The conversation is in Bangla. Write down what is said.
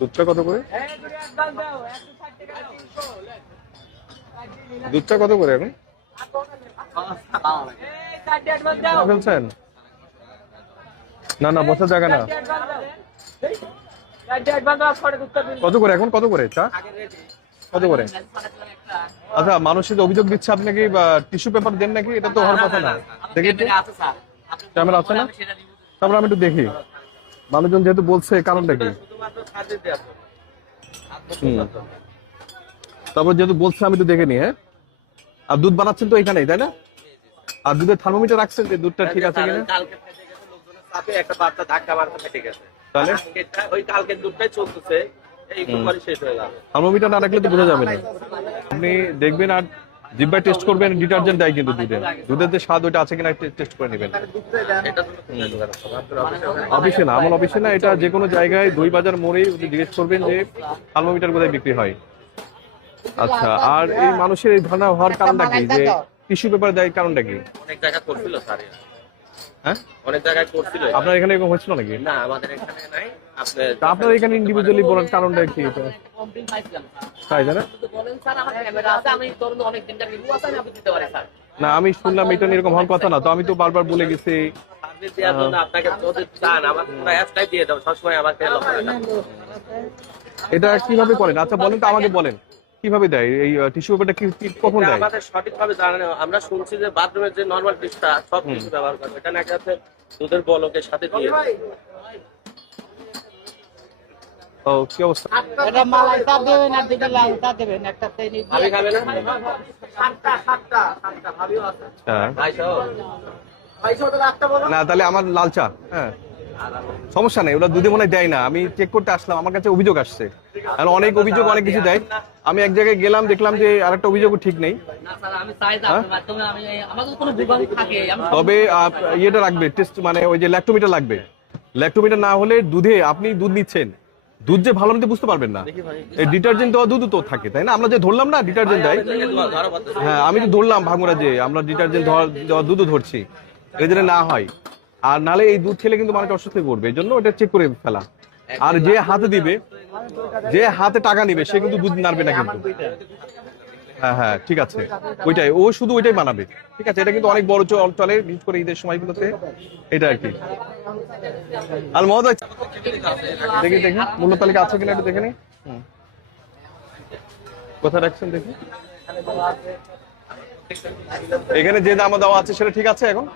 দুধটা কত করে? দুধটা কত করে এখন ফেলছেন? না না, বসার জায়গা না। কত করে এখন, কত করে চা কত করে? আচ্ছা, মানুষের অভিযোগ দিচ্ছে আপনি কি টিস্যু পেপার দেন নাকি? এটা তো হওয়ার কথা না। দেখি ক্যামেরা আছে না? তারপর আমি একটু দেখি মানুষজন যেহেতু বলছে কারণটা কি। তারপর যেহেতু বলছে আমি একটু দেখে নি। হ্যাঁ, আর দুধ বানাচ্ছেন তো এখানেই, তাই না? আর দুধের থার্মোমিটার রাখছেন যে দুধটা ঠিক আছে কিনা? একটা বার্তা ধাক্কা মারতে ফেটে গেছে, তাহলে ওই কালকের দুধটাই চলতেছে, একটু পরে শেষ হয়ে যাবে। থার্মোমিটার না রাখলে তো বোঝা যাবে না। আপনি দেখবেন আর জিব্বায় টেস্ট করবেন, ডিটারজেন্ট দেয় কিন্তু দুধের যে স্বাদ ওইটা আছে কিনা টেস্ট করে নেবেন। অফিসে না, আমার অফিসে না, এটা যে কোনো জায়গায় দই বাজার মোড়েই জিজ্ঞেস করবেন যে থার্মোমিটার কোথায় বিক্রি হয়। আচ্ছা, আর এই মানুষের এই ধারণা হওয়ার কারণটা কি, যে টিস্যু পেপার দেয় কারণটা কি? অনেক জায়গা করছিল স্যার। হ্যাঁ, অনেক জায়গায় করছিল। আপনার এখানে এরকম হয়েছিল নাকি? না, আমাদের এখানে নাই। আপনার এখানে ইন্ডিভিজুয়ালি বলার কারণটা কি? তাই জানা না, আমি শুনলাম এটা এরকম হওয়ার কথা না, তো আমি তো বারবার বলে গেছি। এটা কিভাবে করেন? আচ্ছা বলেন তো, আমাকে বলেন কিভাবে দেয় এই টিস্যু পেপারটা, কি কখন দেয়? আমাদের সঠিকভাবে জানা নেই। আমরা শুনছি যে বাথরুমের যে নরমাল টিস্যুটা সব কিছু ব্যবহার করে, এটা নাকি আছে দুধের বলকের সাথে দিয়ে। ও, কি অবস্থা? এটা মালাইটা দেবেন আর দিকে লাউটা দেবেন, একটা তেনি ভাবি খাবে না? সাতটা ভাবিও আছে। হ্যাঁ, ভাই না তাহলে আমার লাল চা। হ্যাঁ, সমস্যা নেই, ওরা দুধে মনে হয় দেয় না। আমি চেক করতে আসলাম, আমার কাছে অভিযোগ আসছে, আর অনেক অভিযোগ, অনেক কিছু দেয়। আমি এক জায়গায় গেলাম, দেখলাম যে আরেকটা অভিযোগও ঠিক নেই। তবে ইয়েটা রাখবে, টেস্ট মানে ওই যে ল্যাক্টোমিটার লাগবে। ল্যাক্টোমিটার না হলে দুধে, আপনি দুধ নিচ্ছেন, দুধ যে ভালো মতো বুঝতে পারবেন না। এই ডিটারজেন্ট দেওয়া দুধ তো থাকে, তাই না? আমরা যে ধরলাম না ডিটারজেন্ট দেয়, হ্যাঁ আমি তো ধরলাম ভাঙুরা যে আমরা ডিটারজেন্ট দেওয়া দুধও ধরছি, এই জন্য না হয়। আর নালে এই দুধ খেলে কিন্তু মানুষ অসুস্থ হয়ে পড়বে, এই জন্য ওটা চেক করে ফেলা। আর যে হাতে দিবে, যে হাতে টাকা নিবে, সে কিন্তু দুধ নাড়বে না কিন্তু। হ্যাঁ হ্যাঁ, ঠিক আছে, ওইটাই, ও শুধু ওইটাই বানাবে। ঠিক আছে, এটা কিন্তু অনেক বড় চলে, বিশেষ করে ঈদের সময়গুলোতে, এটা আর কি। আর মহোদয় দেখি দেখি মূল্য তালিকা আছে কিনা একটু দেখে নি। কোথায় রাখছেন দেখি। এখানে যে দাম দেওয়া আছে সেটা ঠিক আছে এখন?